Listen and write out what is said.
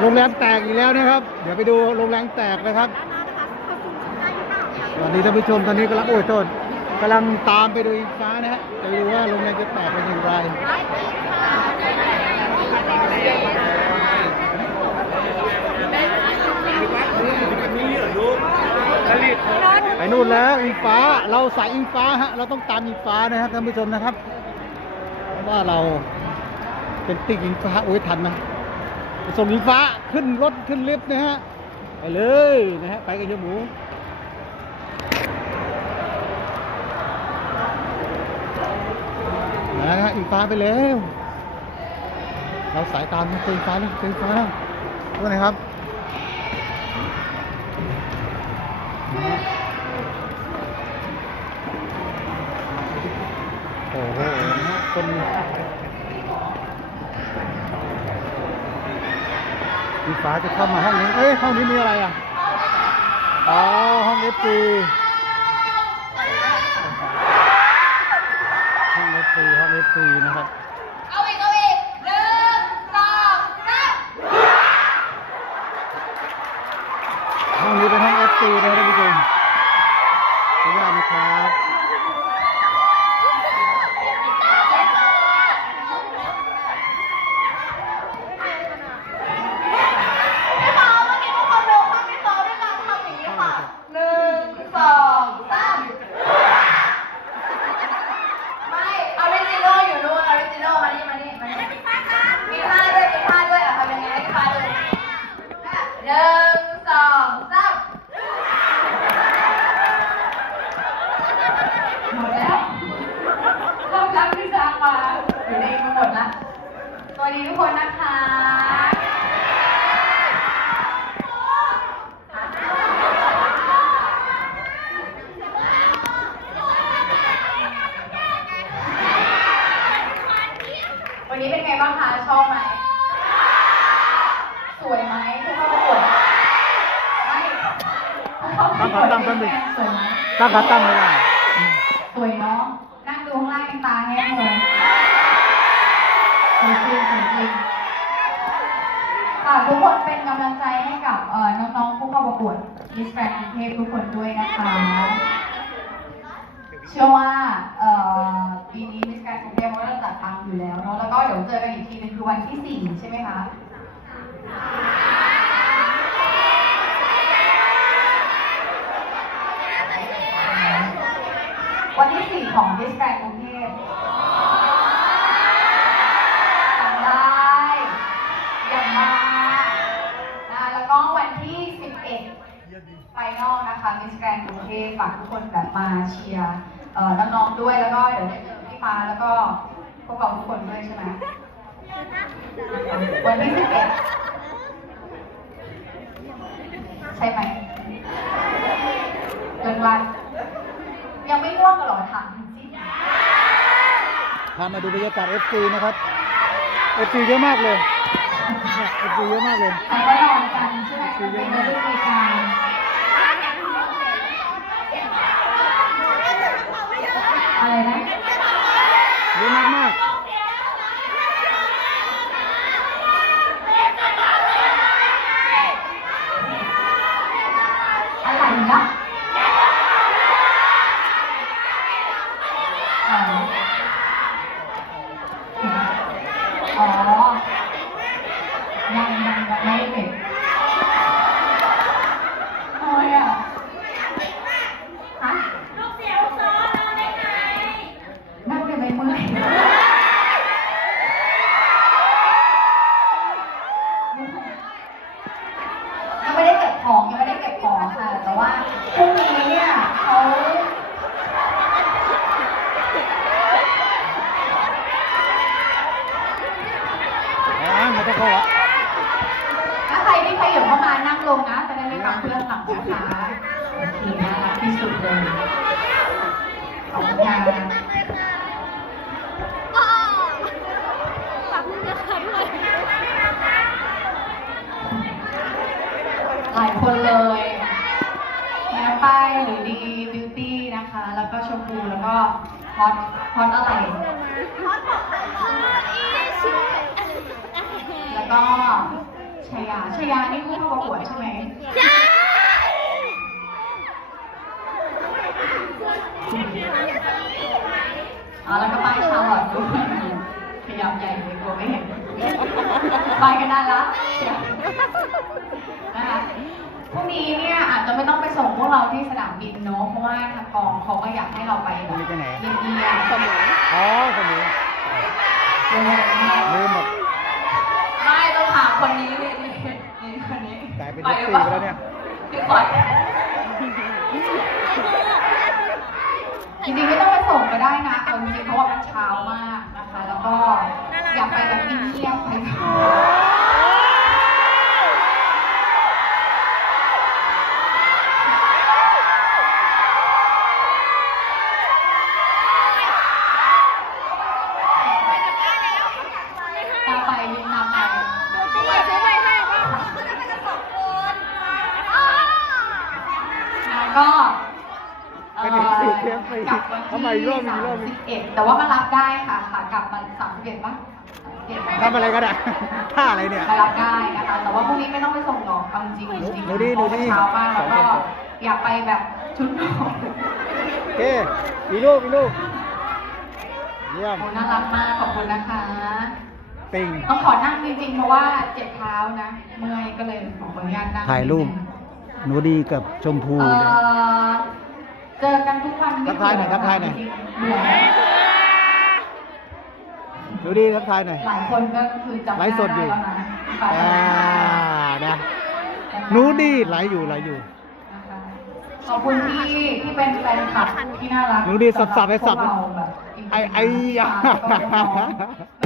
โรงแรมแตกอีกแล้วนะครับ เดี๋ยวไปดูโรงแรมแตกนะครับสวัสดีท่านผู้ชมตอนนี้กำลังโอ้ยโทษกำลังตามไปดูอิงฟ้านะฮะจะดูว่าโรงแรมจะแตกเป็นอย่างไรไปนู่นแล้วอิงฟ้าเราสายอิงฟ้าฮะเราต้องตามอิงฟ้านะครับท่านผู้ชมนะครับ ว่าเราเป็นติ๊กอิงฟ้าโอ้ยทันไหม ส่งอิงฟ้าขึ้นรถขึ้นลิฟต์นะฮะ ไปเลยนะฮะ ไปกับเฮียหมูนะฮะอิงฟ้าไปแล้ว เราสายตามเจออิงฟ้าแล้วเจออิงฟ้าแล้วว่าไงครับโอ้โหคน มีฟ้าจะเข้ามาห้องนี้ เอ้ยห้องนี้มีอะไรอะ อ๋อ ห้องเอฟซีห้องเอฟซีห้องเอฟซีนะครับ เอาอีกเอาอีกหนึ่งสองสาม ห้องนี้เป็นห้องเอฟซีนะครับท่านผู้ชมขออนุญาตนะครับ พี่เมาเมื่อกี้ทุกคนดูข้างพี่เมาด้วยการทำอย่างนี้ค่ะหนึ่งสองสามไม่ออริจินอลอยู่นู่นออริจินอลมานี่มานี่มานี่มีท่าด้วยมีท่าด้วยอะทำยังไงให้ท่าเลยหนึ่งสองสามหมดแล้วรอบรักที่สร้างมาอยู่ในมือ หมดละ สวัสดีทุกคนนะคะวันนี้เป็นไงบ้างคะชอบไหม สวยไหมผู้เข้าประกวดไม่ตั้งขาตั้งตั้งดิสวยไหมตั้งขาตั้งไม่ได้สวยเนาะนั่งดูข้างล่างยังตาแห้งเลย สวยจริงสวยจริงฝากทุกคนเป็นกำลังใจให้กับเอ่อน้องๆผู้เข้าประกวด Miss Grand กรุงเทพทุกคนด้วยนะคะ เชื่อว่าเอ่อปีนี้มิสแกรนด์กรุงเทพเราจะจัดปังอยู่แล้วเนาะแล้วก็เดี๋ยวเจอกันอีกทีนึงคือวันที่4ใช่ไหมคะวันที่4ของมิสแกรน นอลนะคะมิสแกรนด์กรุงเทพฝากทุกคนแบบมาเชียร์เอ่อน้องๆด้วยแล้วก็เดี๋ยวได้เจอพี่ฟ้าแล้วก็พวกเราทุกคนด้วยใช่ไหมวันที่11ใช่ไหมเกินวันยังไม่ง่วงกันเหรอถามจริงพามาดูบรรยากาศ FC นะครับ FC เยอะมากเลยเนี่ย FC เยอะมากเลยๆแต่ก็นอนกันใช่ไหมเป็นเรื่องรายการ อะไรนะเยอะมากมาก อะไรนะเอ่ออ๋อ ยังยังยังไม่ได้เก็บทำไมอะฮะลูกเสียวซ้อนเอาได้ไงนั่งเรียนไปเมื่อยยังไม่ได้เก็บของยังไม่ได้เก็บของค่ะ แต่ว่าพรุ่งนี้เนี่ยเขา อ่าไม่ต้องเข้าละ ถ้าใครที่ขยับเข้ามานั่งลงนะ จะได้ไม่กลับเพื่อนหลังนะคะโอเคน่า รักที่สุดเลยขอบคุณค่ะหลายคนเลยแม่ป้ายหรือดีบิวตี้นะคะ แล้วก็ชมพูแล้วก็ฮอตฮอตอะไร แล้วก็ชายาชายานี่ผู้เข้าประกวดใช่ไหมอ๋อแล้วก็ป้ายชาวหลอดด้วยพยายามใหญ่เลยกลัวไม่เห็นป้ายกันได้ละเชียร์นะคะพรุ่งนี้เนี่ยอาจจะไม่ต้องไปส่งพวกเราที่สนามบินเนอะเพราะว่าทางกองเขาก็อยากให้เราไปแบบพรุ่งนี้ไปไหนเยี่ยมๆสมุนอ๋อคนนี้เยี่ยมๆลืมหมด ไม่ต้องถามคนนี้นี่นี่นี่คนนี้กลายเป็นไปเอฟหรือซีเปล่าไปแล้วเนี่ย พี่ขวัญจริงๆไม่ต้องไปส่งก็ได้นะเอาจริงๆเพราะว่ามันเช้ามากนะคะ แล้วก็อยากไปแบบเงียบๆไปแบบตามไปวินนำไป ซื้อไปซื้อไปให้ว่า แล้วก็เอ่ เป็น อ อีกสี่เทปไป กลับวันทำไมอีกรอบหนึ่งอีกรอบหนึ่งที่สิบเอ็ดแต่ว่ามารับได้ค่ะขากลับมันสามสิบเอ็ดป่ะ31ทำอะไรก็ได้ ท่าอะไรเนี่ย มารับได้นะคะ แต่ว่าพรุ่งนี้ไม่ต้องไปส่งหรอกเอาจริงๆจริงๆหนูดีหนูดีเพราะว่าเช้ามากแล้วก็สองคนอยากไปแบบชุดนอนโอเคมีลูกมีลูกเยี่ยมโอ้น่ารักมากขอบคุณนะคะ ติ่ง ต้องขอนั่งจริงๆ เพราะว่าเจ็บเท้านะ เมื่อยก็เลยขออนุญาตนั่งถ่ายรูป หนูดีกับชมพูเอ่เลยอ เจอกันทุกวันไม่ทักทายหน่อยทักทายหน่อยเบื่อหนูดีทักทายหน่อย หลายคนก็คือจำหไลน้าฟ์สดอยู่ได้แล้วนะอ่านะหนูดีไหลอยู่ไหลอยู่นะคะขอบคุณที่ที่เป็นแฟนคลับที่น่ารักหนูดีสับๆให้สับสำหรับพวกเราแบบไอ้ไอ้ยะไม่